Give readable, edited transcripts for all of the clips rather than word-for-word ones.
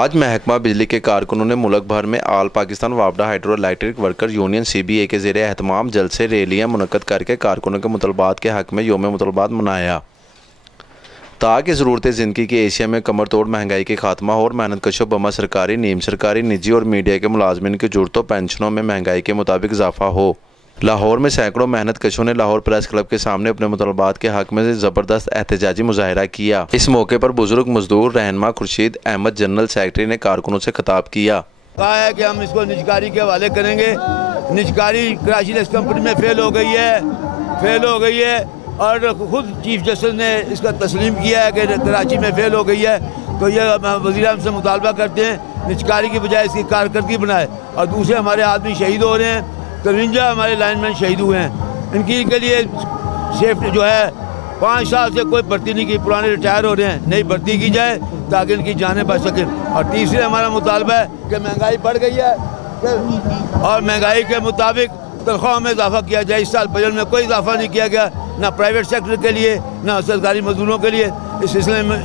आज महकमा बिजली के कारकुनों ने मुल्क भर में आल पाकिस्तान वापडा hydro electric worker union CBA के ज़ेरे एहतमाम जलसे रैलियाँ मुनक्कद करके कारकुनों के मुतलबात के हक़ में योम मुतलबात मनाया ताकि ज़रूरत ज़िंदगी की एशिया में कमर तोड़ महंगाई के खात्मा हो और मेहनत कशों बमा सरकारी, नीम सरकारी, निजी और मीडिया के मुलाजमिन की ज़रूरतों पेंशनों में महंगाई के मुताबिक इजाफा हो। लाहौर में सैकड़ों मेहनत कशों ने लाहौर प्रेस क्लब के सामने अपने मुतलबात के हक़ में ज़बरदस्त एहतजाजी मुजाहरा किया। इस मौके पर बुजुर्ग मजदूर रहनुमा खुर्शीद अहमद जनरल सेक्रेटरी ने कारकुनों से खिताब किया। कहा है कि हम इसको निजकारी के हवाले करेंगे। निजकारी कराची लेक्स कंपनी में फेल हो गई है और खुद चीफ जस्टिस ने इसका तस्लीम किया है कि कराची में फेल हो गई है। तो ये वज़ीर आज़म से मुतालबा करते हैं निजकारी की बजाय इसकी कारकर्दगी बनाए। और दूसरे हमारे आदमी शहीद हो रहे हैं, 53 हमारे लाइनमैन शहीद हुए हैं। इनकी के लिए सेफ्टी जो है 5 साल से कोई भर्ती नहीं की, पुराने रिटायर हो रहे हैं, नई भर्ती की जाए ताकि इनकी जानें बच सकें। और तीसरे हमारा मुतालबा है कि महंगाई बढ़ गई है और महंगाई के मुताबिक तनख्वाह में इजाफा किया जाए। इस साल बजट में कोई इजाफा नहीं किया गया, ना प्राइवेट सेक्टर के लिए ना सरकारी मजदूरों के लिए। इस सिलसिले में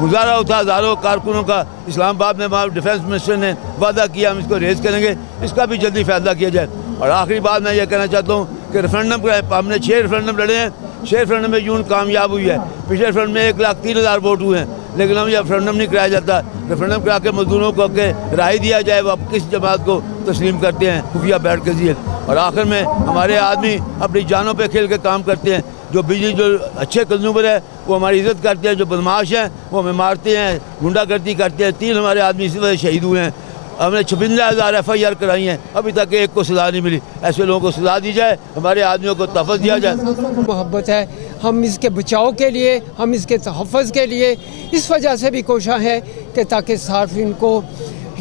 गुजारा होता हज़ारों कारकुनों का। इस्लामाबाद में वहाँ डिफेंस मिनिस्टर ने वादा किया हम इसको रेज करेंगे, इसका भी जल्दी फैसला किया जाए। और आखिरी बात मैं ये कहना चाहता हूँ कि रेफरेंडम हमने 6 रेफरेंडम लड़े हैं, 6 रेफरेंडम में यून कामयाब हुई है। पिछले रेफरेंडम में 1,03,000 वोट हुए हैं, लेकिन हम यह रेफरेंडम नहीं कराया जाता। रेफरेंडम करा के मजदूरों को के राय दिया जाए वो किस जमात को तस्लीम करते हैं खुफिया बैठ के जरिए। और आखिर में हमारे आदमी अपनी जानों पे खेल के काम करते हैं। जो बिजली जो अच्छे कंज्यूमर है वो हमारी इज्जत करते हैं, जो बदमाश हैं वो हमें मारते हैं, गुंडागर्दी करते हैं। 3 हमारे आदमी इसी वजह शहीद हुए हैं। हमने 56,000 FIR कराई हैं, अभी तक एक को सज़ा नहीं मिली। ऐसे लोगों को सज़ा दी जाए, हमारे आदमियों को तहफ़्फ़ुज़ दिया जाए। मोहब्बत है, हम इसके बचाव के लिए, हम इसके तहफ़्फ़ुज़ के लिए इस वजह से भी कोशिश है कि ताकि सार्फिन को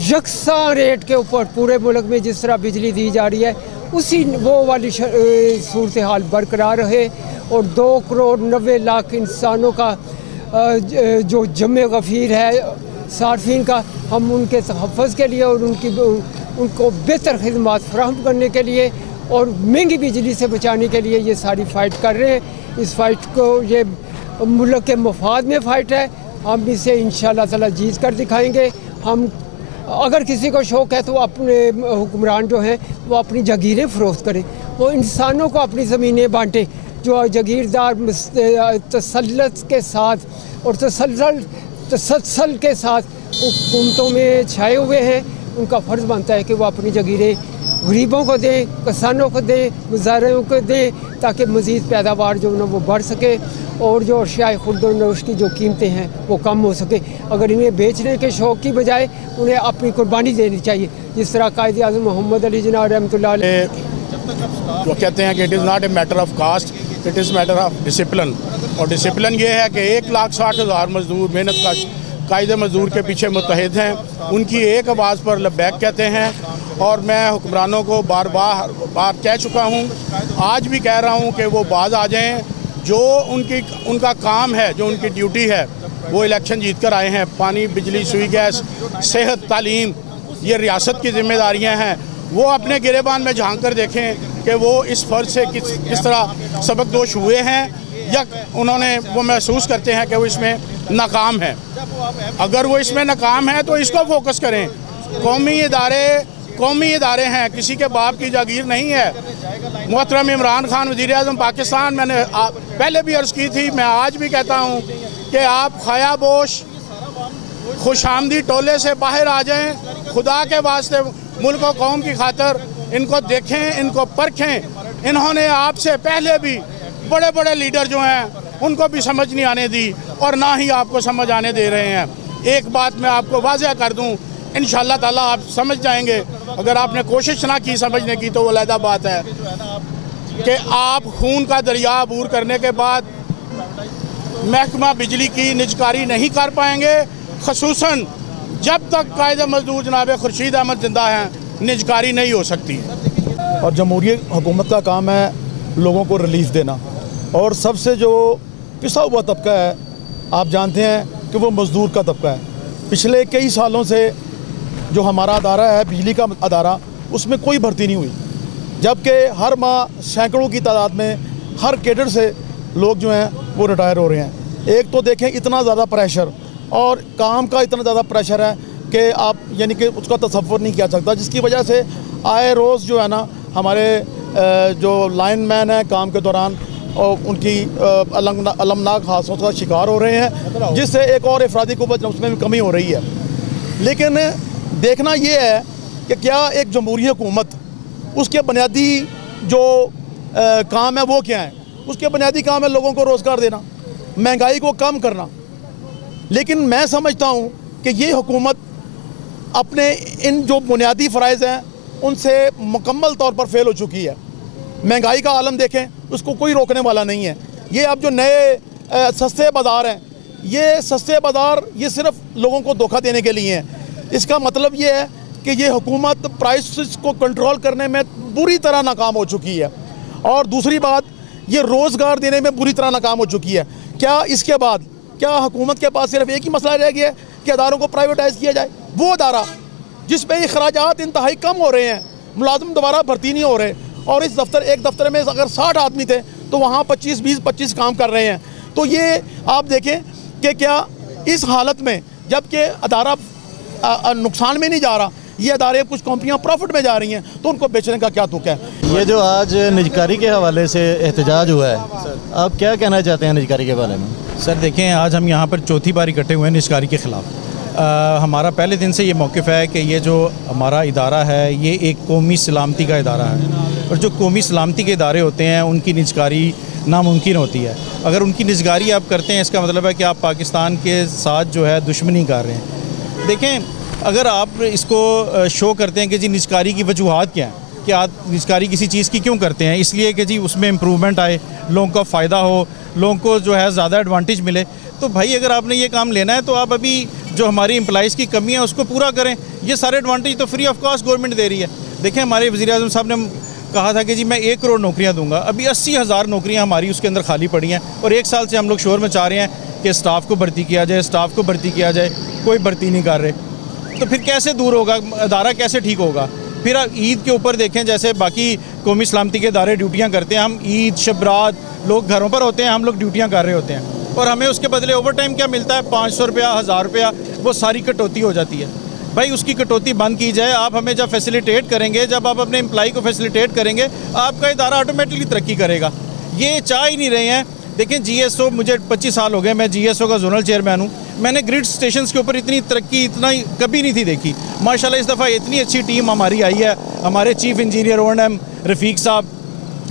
यकसा रेट के ऊपर पूरे मुल्क में जिस तरह बिजली दी जा रही है उसी वो वाली सूरत हाल बरकरार रहे। और 2,90,00,000 इंसानों का जो जमे गफ़ीर है सार्फिन का, हम उनके तहफ़्फ़ुज़ के लिए और उनको बेहतर खिदमात फराहम करने के लिए और महंगी बिजली से बचाने के लिए ये सारी फ़ाइट कर रहे हैं। इस फ़ाइट को ये मुल्क के मफाद में फ़ाइट है, हम इसे इंशाअल्लाह ताला जीत कर दिखाएंगे। हम अगर किसी को शौक़ है तो अपने हुक्मरान जो हैं वो अपनी जगीरें फ़रोख्त करें, वो इंसानों को अपनी ज़मीनें बाँटें। जो जगीरदार तसल्लुत के साथ और तसल्सल के साथ हुकूमतों में छाए हुए हैं, उनका फ़र्ज़ बनता है कि वो अपनी जगीरें गरीबों को दें, किसानों को दें, मुजाहिरों को दें, ताकि मज़ीद पैदावार जो ना वो बढ़ सके और जो अशियाए खुर्द-व-नोश की जो कीमतें हैं वो कम हो सके। अगर इन्हें बेचने के शौक़ की बजाय उन्हें अपनी कुर्बानी देनी चाहिए, जिस तरह कायद आज़म मोहम्मद अली जिन्ना रहमतुल्लाह अलैह वो कहते हैं कि it is not a matter of caste, it is matter of discipline. और डिसिप्लिन ये है कि 1,60,000 मजदूर मेहनत का कायदे मजदूर के पीछे मुत्तहिद हैं, उनकी एक आवाज़ पर लब्बैक कहते हैं। और मैं हुक्मरानों को बार कह चुका हूँ, आज भी कह रहा हूँ कि वो बाज आ जाएँ। जो उनका काम है, जो उनकी ड्यूटी है, वो इलेक्शन जीत कर आए हैं। पानी, बिजली, सुई गैस, सेहत, तालीम, ये रियासत की जिम्मेदारियाँ हैं। वो अपने गिरेबान में झांक कर देखें कि वो इस फ़र्ज से किस तरह सबकदोश हुए हैं या उन्होंने वो महसूस करते हैं कि वो इसमें नाकाम है। अगर वो इसमें नाकाम है तो इसको फोकस करें। कौमी इदारे हैं, किसी के बाप की जागीर नहीं है। मोहतरम इमरान खान वज़ीर आज़म पाकिस्तान, मैंने पहले भी अर्ज़ की थी, मैं आज भी कहता हूँ कि आप ख़याबोश खुशामदी टोले से बाहर आ जाएं। खुदा के वास्ते मुल्क और कौम की खातर इनको देखें, इनको परखें। इन्होंने आपसे पहले भी बड़े बड़े लीडर जो हैं उनको भी समझ नहीं आने दी और ना ही आपको समझ आने दे रहे हैं। एक बात मैं आपको वाज़ेह कर दूं, इंशाअल्लाह ताला आप समझ जाएंगे। अगर आपने कोशिश ना की समझने की तो वो अलग बात है कि आप खून का दरिया अबूर करने के बाद महकमा बिजली की निजकारी नहीं कर पाएंगे। ख़ुसूसन जब तक कायदे मजदूर जनाब खुर्शीद अहमद जिंदा हैं, निजकारी नहीं हो सकती। और जमहूरी हुकूमत का काम है लोगों को रिलीफ देना। और सबसे जो पिसा हुआ तबका है, आप जानते हैं कि वो मज़दूर का तबका है। पिछले कई सालों से जो हमारा अदारा है, बिजली का अदारा, उसमें कोई भर्ती नहीं हुई, जबकि हर माह सैकड़ों की तादाद में हर कैडर से लोग जो हैं वो रिटायर हो रहे हैं। एक तो देखें इतना ज़्यादा प्रेशर और काम का इतना ज़्यादा प्रेशर है कि आप यानी कि उसका तसव्वुर नहीं किया सकता, जिसकी वजह से आए रोज़ जो है ना हमारे जो लाइनमैन हैं काम के दौरान और उनकी अलमनाक हादसों का शिकार हो रहे हैं, जिससे एक और अफरादी क़ुव्वत उसमें भी कमी हो रही है। लेकिन देखना ये है कि क्या एक जमहूरी हुकूमत उसके बुनियादी जो काम है वो क्या है? उसके बुनियादी काम है लोगों को रोज़गार देना, महंगाई को कम करना। लेकिन मैं समझता हूँ कि ये हुकूमत अपने इन जो बुनियादी फ़राइज़ हैं उनसे मुकम्मल तौर पर फ़ेल हो चुकी है। महंगाई का आलम देखें, उसको कोई रोकने वाला नहीं है। ये अब जो नए सस्ते बाज़ार हैं, ये सस्ते बाज़ार ये सिर्फ लोगों को धोखा देने के लिए हैं। इसका मतलब ये है कि ये हुकूमत प्राइसेस को कंट्रोल करने में बुरी तरह नाकाम हो चुकी है। और दूसरी बात, ये रोज़गार देने में बुरी तरह नाकाम हो चुकी है। क्या इसके बाद क्या हुकूमत के पास सिर्फ एक ही मसला रह गया है कि अदारों को प्राइवेटाइज़ किया जाए? वो अदारा जिस पे अखराजात इंतहाई कम हो रहे हैं, मुलाजिम दोबारा भर्ती नहीं हो रहे, और इस एक दफ्तर में अगर 60 आदमी थे तो वहाँ 25 काम कर रहे हैं। तो ये आप देखें कि क्या इस हालत में, जबकि अदारा नुकसान में नहीं जा रहा, ये अदारे कुछ कंपनियां प्रॉफिट में जा रही हैं, तो उनको बेचने का क्या तुक है? ये जो आज निजकारी के हवाले से एहतजाज हुआ है, आप क्या कहना चाहते हैं निजकारी के बारे में? सर देखें, आज हम यहाँ पर चौथी बार इकट्ठे हुए हैं निजकारी के ख़िलाफ़। हमारा पहले दिन से ये मौक़िफ़ है कि ये जो हमारा इदारा है ये एक कौमी सलामती का इदारा है, और जो कौमी सलामती के इदारे होते हैं उनकी निजकारी नामुमकिन होती है। अगर उनकी निजकारी आप करते हैं, इसका मतलब है कि आप पाकिस्तान के साथ जो है दुश्मनी कर रहे हैं। देखें, अगर आप इसको शो करते हैं कि जी निजकारी की वजूहात क्या हैं, कि आप निजकारी किसी चीज़ की क्यों करते हैं, इसलिए कि जी उसमें इम्प्रूवमेंट आए, लोगों का फ़ायदा हो, लोगों को जो है ज़्यादा एडवांटेज मिले, तो भाई अगर आपने ये काम लेना है तो आप अभी जो हमारी एम्प्लॉइज़ की कमी है उसको पूरा करें। ये सारे एडवांटेज तो फ्री ऑफ कॉस्ट गवर्नमेंट दे रही है। देखें, हमारे वज़ीर-ए-आज़म साहब ने कहा था कि जी मैं 1 करोड़ नौकरियाँ दूंगा, अभी 80,000 नौकरियाँ हमारी उसके अंदर खाली पड़ी हैं, और 1 साल से हम लोग शोर मचा रहे हैं कि स्टाफ को भर्ती किया जाए, स्टाफ को भर्ती किया जाए, कोई भर्ती नहीं कर रहे। तो फिर कैसे दूर होगा अदारा, कैसे ठीक होगा? फिर आप ईद के ऊपर देखें, जैसे बाकी कौमी सलामती के इदारे ड्यूटियाँ करते हैं, हम ईद शबरात लोग घरों पर होते हैं, हम लोग ड्यूटियाँ कर रहे होते हैं, और हमें उसके बदले ओवर टाइम क्या मिलता है? 500 रुपया, 1000 रुपया, वो सारी कटौती हो जाती है। भाई उसकी कटौती बंद की जाए। आप हमें जब फैसिलिटेट करेंगे, जब आप अपने एम्प्लॉय को फैसिलिटेट करेंगे, आपका इदारा ऑटोमेटिकली तरक्की करेगा। ये चाह ही नहीं रहे हैं। देखें, GSO, मुझे 25 साल हो गए, मैं GSO का जोनल चेयरमैन हूँ। मैंने ग्रिड स्टेशंस के ऊपर इतनी तरक्की इतना कभी नहीं थी देखी। माशाल्लाह इस दफ़ा इतनी अच्छी टीम हमारी आई है। हमारे चीफ इंजीनियर O&M रफ़ीक साहब,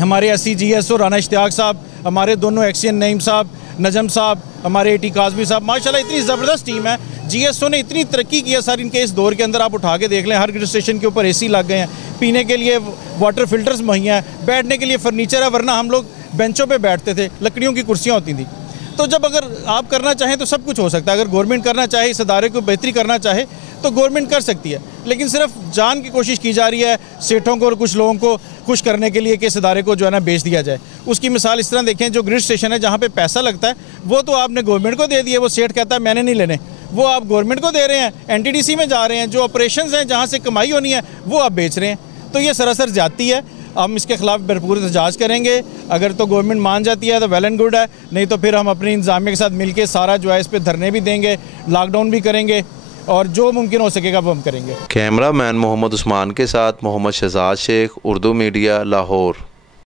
हमारे SC GSO राना इश्तियाक साहब, हमारे दोनों एक्सियन नईम साहब, नजम साहब, हमारे AT काज़मी साहब, माशाल्लाह इतनी ज़बरदस्त टीम है। GSO ने इतनी तरक्की की है सर, इनके इस दौर के अंदर आप उठा के देख लें, हर ग्रिड स्टेशन के ऊपर AC लग गए हैं, पीने के लिए वाटर फिल्टर्स मुहैया है, बैठने के लिए फर्नीचर है, वरना हम लोग बेंचों पे बैठते थे, लकड़ियों की कुर्सियाँ होती थी। तो जब अगर आप करना चाहें तो सब कुछ हो सकता है। अगर गवर्नमेंट करना चाहे, इस अदारे को बेहतरी करना चाहे, तो गवर्नमेंट कर सकती है, लेकिन सिर्फ जान की कोशिश की जा रही है सेठों को और कुछ लोगों को खुश करने के लिए कि इस अदारे को जो है ना बेच दिया जाए। उसकी मिसाल इस तरह देखें, जो ग्रिड स्टेशन है जहाँ पे पैसा लगता है वो तो आपने गवर्नमेंट को दे दिया, वो सेठ कहता है मैंने नहीं लेने, वो आप गवर्नमेंट को दे रहे हैं, NTDC में जा रहे हैं। जो ऑपरेशंस हैं जहाँ से कमाई होनी है वो आप बेच रहे हैं। तो ये सरासर ज्यादती है। हम इसके खिलाफ भरपूर एहतजाज करेंगे। अगर तो गवर्नमेंट मान जाती है तो वेल एंड गुड है, नहीं तो फिर हम अपनी इंतजामिया के साथ मिलकर सारा जो है इस पर धरने भी देंगे, लॉकडाउन भी करेंगे, और जो मुमकिन हो सकेगा वो हम करेंगे। कैमरा मैन मोहम्मद उस्मान के साथ मोहम्मद शहजाद शेख, उर्दू मीडिया, लाहौर।